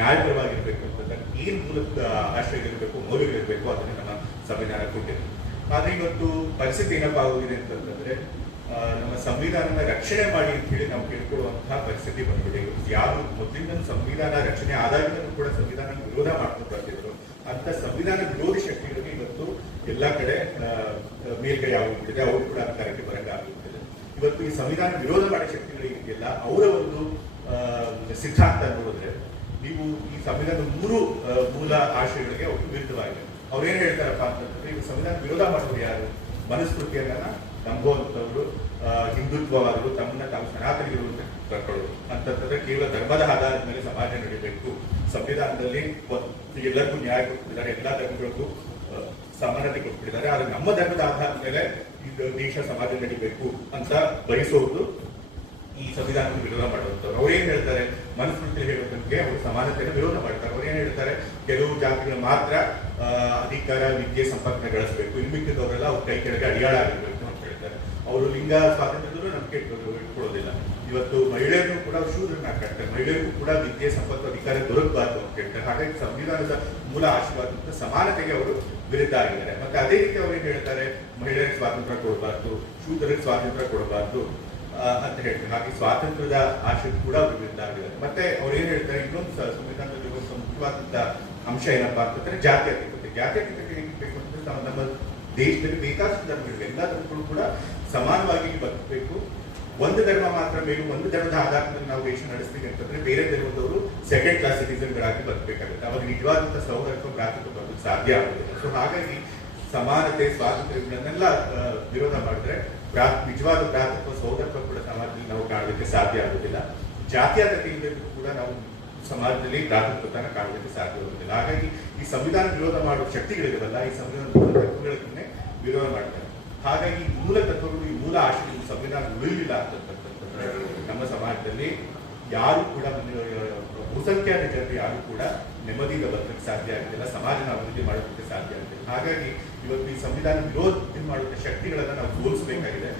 ನ್ಯಾಯಪರವಾಗಿರಬೇಕು ಅಂತಂದ್ರೆ ಏನು ಮೂಲಕ ಆಶ್ರಯಗಳಿರಬೇಕು, ಮೌಲ್ಯಗಳಿರಬೇಕು ಅದನ್ನು ನಮ್ಮ ಸಂವಿಧಾನ ಕೊಟ್ಟಿದೆ. ಆದರೆ ಇವತ್ತು ಪರಿಸ್ಥಿತಿ ಏನಪ್ಪಾ ಆಗೋಗಿದೆ ಅಂತಂದ್ರೆ ನಮ್ಮ ಸಂವಿಧಾನನ ರಕ್ಷಣೆ ಮಾಡಿ ಅಂತ ಹೇಳಿ ನಾವು ಕೇಳ್ಕೊಳ್ಳುವಂತಹ ಪರಿಸ್ಥಿತಿ ಬಂದಿದೆ. ಯಾರು ಮೊದಲಿಂದ ಸಂವಿಧಾನ ರಕ್ಷಣೆ ಆದಾಗಿಂದಲೂ ಕೂಡ ಸಂವಿಧಾನ ವಿರೋಧ ಮಾಡ್ಕೊಂಡು ಬರ್ತಿದ್ರು, ಅಂತ ಸಂವಿಧಾನ ವಿರೋಧಿ ಶಕ್ತಿಗಳಿಗೆ ಇವತ್ತು ಎಲ್ಲ ಕಡೆ ಮೇಲ್ಗೈ ಆಗೋಗ್ಬಿಟ್ಟಿದೆ. ಅವರು ಕೂಡ ಅಧಿಕಾರಕ್ಕೆ ಬರಂಗಾಗುತ್ತಿದೆ. ಇವತ್ತು ಈ ಸಂವಿಧಾನ ವಿರೋಧ ಮಾಡೋ ಶಕ್ತಿಗಳಿಗೆಲ್ಲ ಅವರ ಒಂದು ಸಿದ್ಧಾಂತ ನೋಡಿದ್ರೆ ನೀವು ಈ ಸಂವಿಧಾನದ ಮೂಲ ಆಶಯಗಳಿಗೆ ಅವರು ವಿರುದ್ಧವಾಗಿದೆ. ಅವ್ರೇನ್ ಹೇಳ್ತಾರಪ್ಪ ಅಂತಂದ್ರೆ, ಈಗ ಸಂವಿಧಾನ ವಿರೋಧ ಮಾಡೋರು ಯಾರು? ಮನುಸ್ಮೃತಿಯನ್ನ ನಂಬುವಂಥವ್ರು, ಹಿಂದುತ್ವವಾದರು, ತಮ್ಮನ್ನ ತಾವು ಸನಾತನಿಗಳು ಅಂತ ಕರ್ಕೊಳ್ಳೋರು. ಅಂತಂದ್ರೆ ಕೇವಲ ಧರ್ಮದ ಆಧಾರದ ಮೇಲೆ ಸಮಾಜ ನಡೀಬೇಕು, ಸಂವಿಧಾನದಲ್ಲಿ ಎಲ್ಲರಿಗೂ ನ್ಯಾಯ ಕೊಟ್ಬಿಟ್ಟಿದ್ದಾರೆ, ಎಲ್ಲಾ ಧರ್ಮಗಳಿಗೂ ಸಮಾನತೆ ಕೊಟ್ಬಿಟ್ಟಿದ್ದಾರೆ, ಆದ್ರೆ ನಮ್ಮ ಧರ್ಮದ ಆಧಾರದ ಮೇಲೆ ಇದು ದೇಶ ಸಮಾಜ ನಡೀಬೇಕು ಅಂತ ಬಯಸೋದು ಈ ಸಂವಿಧಾನಕ್ಕೆ ವಿರೋಧ ಮಾಡುವಂಥವ್ರು. ಅವ್ರೇನ್ ಹೇಳ್ತಾರೆ, ಮನುಸ್ಮೃತಿ ಹೇಳೋದಕ್ಕೆ ಅವರು ಸಮಾನತೆಯನ್ನು ವಿರೋಧ ಮಾಡ್ತಾರೆ. ಅವ್ರೇನ್ ಹೇಳ್ತಾರೆ, ಕೆಲವು ಜಾತಿಗಳು ಮಾತ್ರ ಅಧಿಕಾರ, ವಿದ್ಯೆ, ಸಂಪರ್ಕ ಗಳಿಸಬೇಕು, ಇನ್ನು ಮಿಕ್ಕಿದವರೆಲ್ಲ ಅವ್ರ ಕೈ ಕೆಳಗೆ ಅಡಿಯಾಳ ಆಗಿರ್ಬೇಕು ಅಂತ ಹೇಳ್ತಾರೆ. ಅವರು ಲಿಂಗ ಸ್ವಾತಂತ್ರ್ಯದಲ್ಲೂ ನಂಬಿಕೆ ಇಟ್ಕೊಳ್ಳೋದಿಲ್ಲ. ಇವತ್ತು ಮಹಿಳೆಯರು ಕೂಡ ಶೂದ್ರನ್ನ ಹಾಕ್ತಾರೆ, ಮಹಿಳೆಯರಿಗೂ ಕೂಡ ವಿದ್ಯೆ, ಸಂಪರ್ಕ, ಅಧಿಕಾರ ದೊರಕಬಾರ್ದು ಅಂತ ಹೇಳ್ತಾರೆ. ಹಾಗಾಗಿ ಸಂವಿಧಾನದ ಮೂಲ ಆಶೀರ್ವಾದ ಸಮಾನತೆಗೆ ಅವರು ವಿರುದ್ಧ ಆಗಿದ್ದಾರೆ. ಮತ್ತೆ ಅದೇ ರೀತಿ ಅವ್ರೇನ್ ಹೇಳ್ತಾರೆ, ಮಹಿಳೆಯರಿಗೆ ಸ್ವಾತಂತ್ರ್ಯ ಕೊಡಬಾರ್ದು, ಶೂದ್ರರಿಗೆ ಸ್ವಾತಂತ್ರ್ಯ ಕೊಡಬಾರ್ದು ಅಂತ ಹೇಳ್ತಾರೆ. ಹಾಗೆ ಸ್ವಾತಂತ್ರ್ಯದ ಆಶೆ ಕೂಡ ಅವರು ವಿರುದ್ಧ ಆಗಿದ್ದಾರೆ. ಮತ್ತೆ ಅವ್ರು ಏನ್ ಹೇಳ್ತಾರೆ, ಇನ್ನೊಂದು ಸಂವಿಧಾನದಲ್ಲಿ ಒಂದು ಮುಖ್ಯವಾದಂತ ಅಂಶ ಏನಪ್ಪಾ ಅಂತಂದ್ರೆ ಜಾತ್ಯತೀತತೆ. ಜಾತ್ಯತೀತತೆ ಹೇಗಿರ್ಬೇಕು ಅಂತಂದ್ರೆ, ನಮ್ಮ ದೇಶದಲ್ಲಿ ಬೇಕಾದಷ್ಟು ಧರ್ಮಗಳಿವೆ, ಎಲ್ಲ ಧರ್ಮಗಳು ಕೂಡ ಸಮಾನವಾಗಿ ಬದುಕಬೇಕು. ಒಂದು ಧರ್ಮ ಮಾತ್ರ ಮೇಲೂ, ಒಂದು ಧರ್ಮದ ಆಧಾರದ ಮೇಲೆ ನಾವು ದೇಶ ನಡೆಸ್ತೀವಿ ಅಂತಂದ್ರೆ ಬೇರೆ ಧರ್ಮದವರು ಸೆಕೆಂಡ್ ಕ್ಲಾಸ್ ಸಿಟಿಸನ್ಗಳಾಗಿ ಬದುಕಬೇಕಾಗುತ್ತೆ. ಅವಾಗ ನಿಜವಾದಂತಹ ಸೌಹಾರ್ದ ಭ್ರಾತೃತ್ವ ಬರೋದಕ್ಕೆ ಸಾಧ್ಯ ಆಗುದಿಲ್ಲ. ಸೊ ಹಾಗಾಗಿ ಸಮಾನತೆ, ಸ್ವಾತಂತ್ರ್ಯಗಳನ್ನೆಲ್ಲ ವಿರೋಧ ಮಾಡಿದ್ರೆ ನಿಜವಾದ ಭ್ರಾತೃತ್ವ, ಸೌಹಾರ್ದ ಕೂಡ ಸಮಾಜದಲ್ಲಿ ನಾವು ಕಾಣಲಿಕ್ಕೆ ಸಾಧ್ಯ ಆಗುದಿಲ್ಲ. ಜಾತ್ಯತೀತತೆಯಿಂದ ಕೂಡ ನಾವು ಸಮಾಜದಲ್ಲಿ ಭ್ರಾತೃತ್ವನ ಕಾಣಲಿಕ್ಕೆ ಸಾಧ್ಯವಾಗುದಿಲ್ಲ. ಹಾಗಾಗಿ ಈ ಸಂವಿಧಾನ ವಿರೋಧ ಮಾಡುವ ಶಕ್ತಿಗಳಿರಲ್ಲ, ಈ ಸಂವಿಧಾನದ ಮೂಲ ತತ್ವಗಳನ್ನೇ ವಿರೋಧ ಮಾಡ್ತಾರೆ. ಹಾಗಾಗಿ ಮೂಲ ತತ್ವಗಳು, ಈ ಮೂಲ ಆಶಯಗಳು ಸಂವಿಧಾನ ಉಳಿಲಿಲ್ಲ ಅಂತಂದ್ರೆ ನಮ್ಮ ಸಮಾಜದಲ್ಲಿ ಯಾರು ಕೂಡ ಬಹುಸಂಖ್ಯಾತ ಜನರು ಯಾರು ಕೂಡ ನೆಮ್ಮದಿಯಿಂದ ಬದುಕಕ್ಕೆ ಸಾಧ್ಯ ಆಗ್ತಿಲ್ಲ, ಸಮಾಜನ ಅಭಿವೃದ್ಧಿ ಮಾಡೋದಕ್ಕೆ ಸಾಧ್ಯ ಆಗ್ತಿಲ್ಲ. ಹಾಗಾಗಿ ಇವತ್ತು ಈ ಸಂವಿಧಾನ ವಿರೋಧ ಮಾಡುವ ಶಕ್ತಿಗಳನ್ನ ನಾವು ಸೋಲಿಸಬೇಕಾಗಿದೆ.